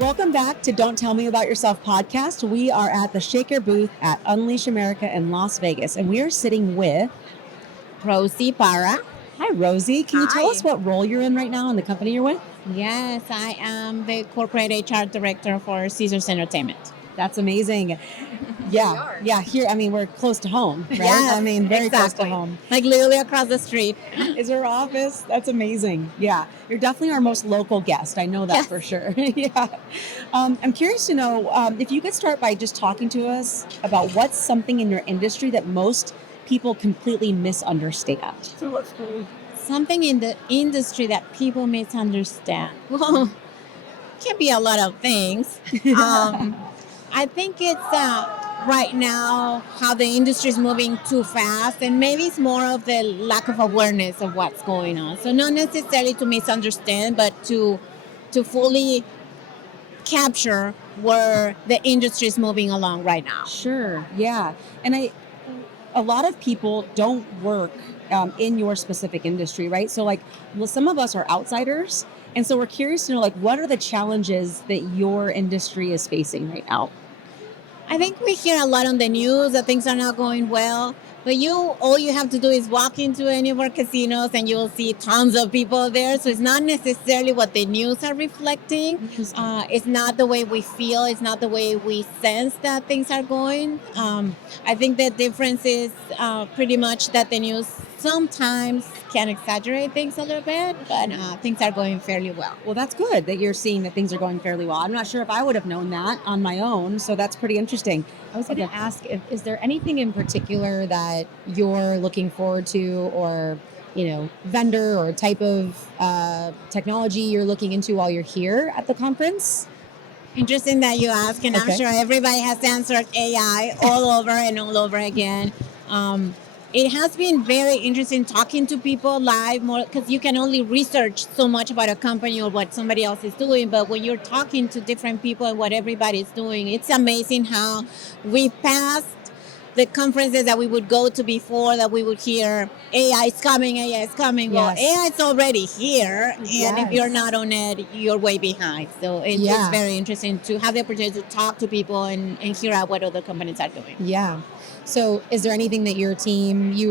Welcome back to Don't Tell Me About Yourself podcast. We are at the Shaker booth at Unleash America in Las Vegas, and we are sitting with Rosie Parra. Hi, Rosie. Can you tell Hi. us what role you're in right now in the company you're with? Yes, I am the corporate HR director for Caesars Entertainment. That's amazing. Yeah. Here, we're close to home, right? Yes, Very close to exactly. home. Like literally across the street. Is our office? That's amazing. Yeah, you're definitely our most local guest. I know that Yes. for sure. Yeah. I'm curious to know if you could start by just talking to us about what's something in your industry that most people completely misunderstand. Something in the industry that people misunderstand. Well, can be a lot of things. I think it's right now how the industry is moving too fast, and maybe it's more of the lack of awareness of what's going on. So not necessarily to misunderstand, but to fully capture where the industry is moving along right now. Sure. Yeah. And a lot of people don't work in your specific industry, right? So some of us are outsiders. And so we're curious to know, what are the challenges that your industry is facing right now? I think we hear a lot on the news that things are not going well. But all you have to do is walk into any of our casinos and you will see tons of people there. So it's not necessarily what the news are reflecting. It's not the way we feel. It's not the way we sense that things are going. I think the difference is pretty much that the news sometimes can exaggerate things a little bit, but things are going fairly well. Well, that's good that you're seeing that things are going fairly well. I'm not sure if I would have known that on my own, so that's pretty interesting. I was going to ask, is there anything in particular that you're looking forward to, or vendor or type of technology you're looking into while you're here at the conference? Interesting that you ask, and I'm sure everybody has answered AI all over and all over again. It has been very interesting talking to people live more, because you can only research so much about a company or what somebody else is doing. But when you're talking to different people and what everybody's doing, it's amazing how we passed the conferences that we would go to before, that we would hear AI is coming. Yes. Well, AI is already here. And if you're not on it, you're way behind. So it's very interesting to have the opportunity to talk to people and hear out what other companies are doing. Yeah. So is there anything that you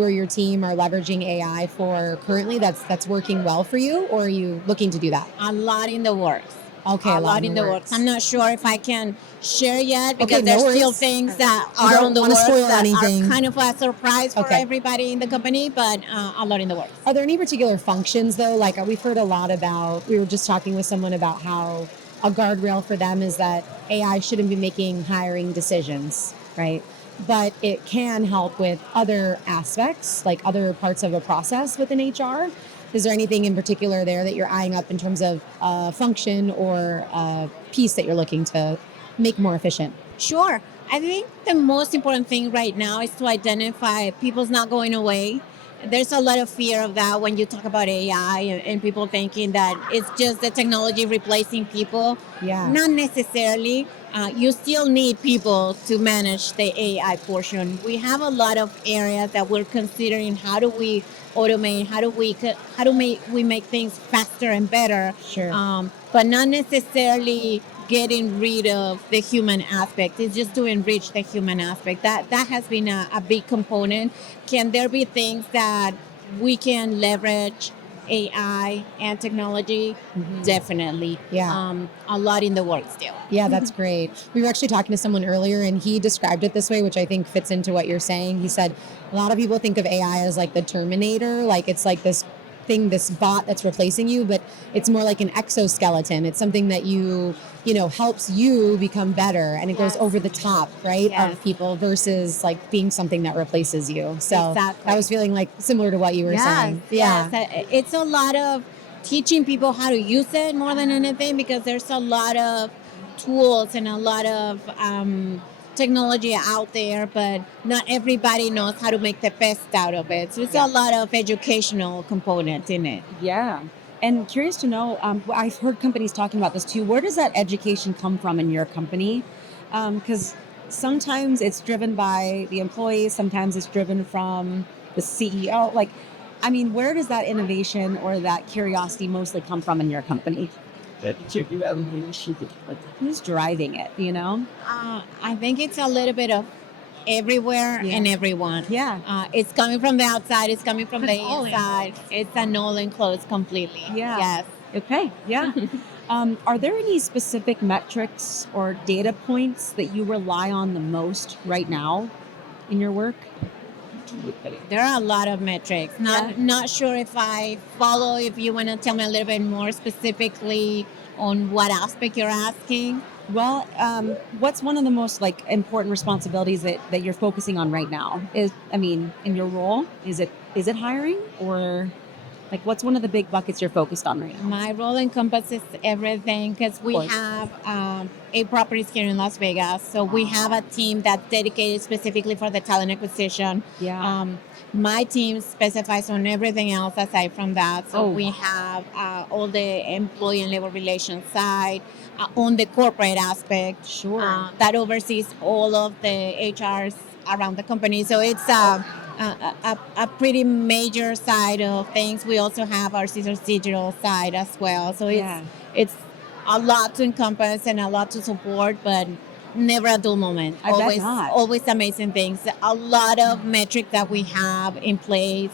or your team are leveraging AI for currently that's working well for you, or are you looking to do that? A lot in the works. Okay, a lot in the works. I'm not sure if I can share yet, because there's still things that are on the works that are kind of a surprise for everybody in the company, but a lot in the works. Are there any particular functions though? Like we've heard a lot about, we were just talking with someone about how a guardrail for them is that AI shouldn't be making hiring decisions, right? But it can help with other aspects, like other parts of a process within HR. Is there anything in particular there that you're eyeing up in terms of function or piece that you're looking to make more efficient? Sure. I think the most important thing right now is to identify people's not going away. There's a lot of fear of that when you talk about AI and people thinking that it's just the technology replacing people. Yeah. Not necessarily. You still need people to manage the AI portion. We have a lot of areas that we're considering. How do we automate? How do we make things faster and better? Sure. But not necessarily getting rid of the human aspect. It's just to enrich the human aspect. That has been a big component. Can there be things that we can leverage AI and technology? Mm-hmm. Definitely. Yeah. A lot in the works still. Yeah, that's great. We were actually talking to someone earlier and he described it this way, which I think fits into what you're saying. He said a lot of people think of AI as like the Terminator, like it's like this thing, this bot that's replacing you, but it's more like an exoskeleton. It's something that helps you become better, and it goes over the top, right, of people versus like being something that replaces you. So I was feeling like similar to what you were saying. Yeah. It's a lot of teaching people how to use it more than anything, because there's a lot of tools and a lot of technology out there, but not everybody knows how to make the best out of it. So it's a lot of educational component in it. Yeah. And curious to know, I've heard companies talking about this too. Where does that education come from in your company? Because sometimes it's driven by the employees, sometimes it's driven from the CEO. Where does that innovation or that curiosity mostly come from in your company? Like, who's driving it, you know? I think it's a little bit of everywhere Yeah. and everyone. Yeah. It's coming from the outside. It's coming from the It's all inside. It's an all enclosed completely. Yeah. Yes. Okay. Yeah. Are there any specific metrics or data points that you rely on the most right now in your work? There are a lot of metrics. Not sure if I follow. If you want to tell me a little bit more specifically on what aspect you're asking. Well, what's one of the most like important responsibilities that you're focusing on right now? In your role, is it hiring, or like what's one of the big buckets you're focused on right now? My role encompasses everything because we course. have 8 properties here in Las Vegas. So we have a team that's dedicated specifically for the talent acquisition. Yeah. My team specifies on everything else aside from that. So Oh. we have all the employee and labor relations side, on the corporate aspect, Sure. that oversees all of the HRs around the company. So it's a pretty major side of things. We also have our Caesars digital side as well. So it's a lot to encompass and a lot to support, but never a dull moment. I bet not. Always amazing things. A lot of metrics that we have in place,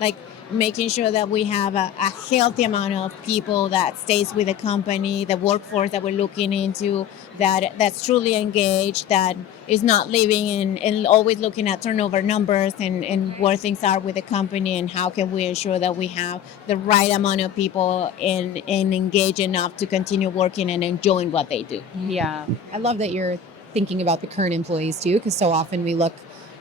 like making sure that we have a healthy amount of people that stays with the company, the workforce that we're looking into, that's truly engaged, that is not leaving and always looking at turnover numbers and where things are with the company and how can we ensure that we have the right amount of people and engage enough to continue working and enjoying what they do. Yeah. I love that you're thinking about the current employees too, because so often we look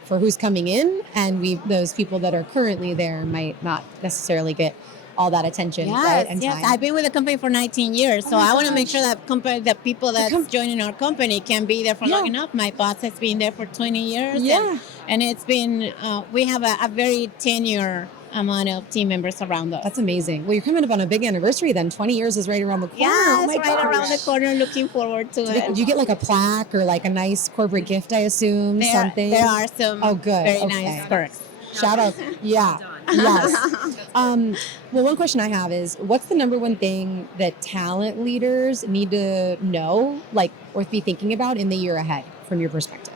for who's coming in, and those people that are currently there might not necessarily get all that attention, right? And Yes. time. I've been with the company for 19 years, so my I want to make gosh. sure that people that's joining our company can be there for long enough. My boss has been there for 20 years. Yeah. And it's been, we have a very tenure amount of team members around us. That's amazing. Well, you're coming up on a big anniversary then. 20 years is right around the corner. Yeah, Oh my it's right gosh. around the corner. Looking forward to it. Did you get like a plaque or like a nice corporate gift, I assume? Something? There are some very Okay. nice perks. Shout out. Yeah. Yes. Well, one question I have is, what's the number one thing that talent leaders need to know, like, or be thinking about in the year ahead from your perspective?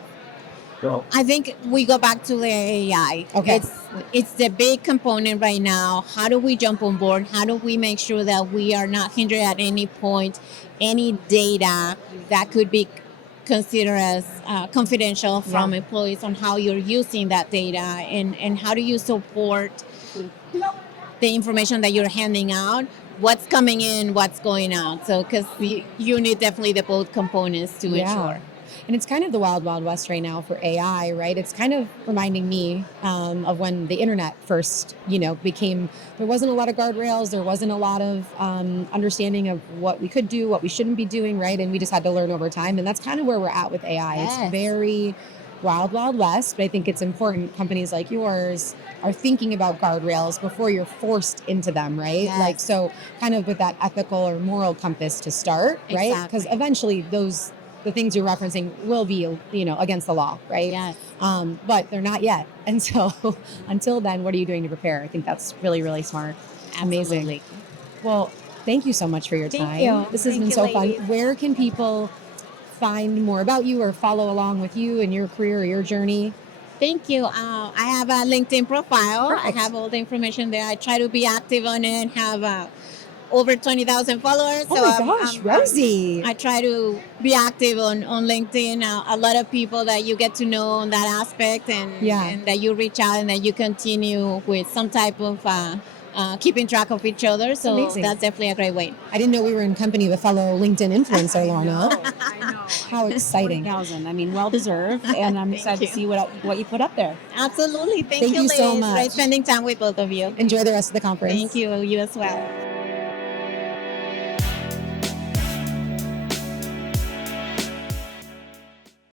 I think we go back to the AI. Okay. It's the big component right now. How do we jump on board? How do we make sure that we are not hindered at any point, any data that could be considered as confidential from employees on how you're using that data, and how do you support the information that you're handing out, what's coming in, what's going out. So because you need definitely the both components to ensure. And it's kind of the wild, wild west right now for AI, right? It's kind of reminding me of when the internet first, became, there wasn't a lot of guardrails. There wasn't a lot of understanding of what we could do, what we shouldn't be doing, right? And we just had to learn over time. And that's kind of where we're at with AI. Yes. It's very wild, wild west. But I think it's important companies like yours are thinking about guardrails before you're forced into them, right? Yes. Like, so kind of with that ethical or moral compass to start, right? Because Exactly. eventually the things you're referencing will be, against the law, right? Yes. But they're not yet. And so until then, what are you doing to prepare? I think that's really, really smart. Amazing. Absolutely. Well, thank you so much for your time. Thank you. This has Thank been you, so ladies. fun. Where can people find more about you or follow along with you in your career or your journey? Thank you. I have a LinkedIn profile. Perfect. I have all the information there. I try to be active on it and have over 20,000 followers. Oh my gosh, Rosie. I try to be active on LinkedIn. A lot of people that you get to know on that aspect, and that you reach out and that you continue with some type of keeping track of each other. So Amazing. that's definitely a great way. I didn't know we were in company with fellow LinkedIn influencer, Lorna. I know. How exciting. 40,000. I mean, well deserved. And I'm excited to see what you put up there. Absolutely. Thank Thank you, you so ladies. much. Great spending time with both of you. Enjoy the rest of the conference. Thank you. You as well.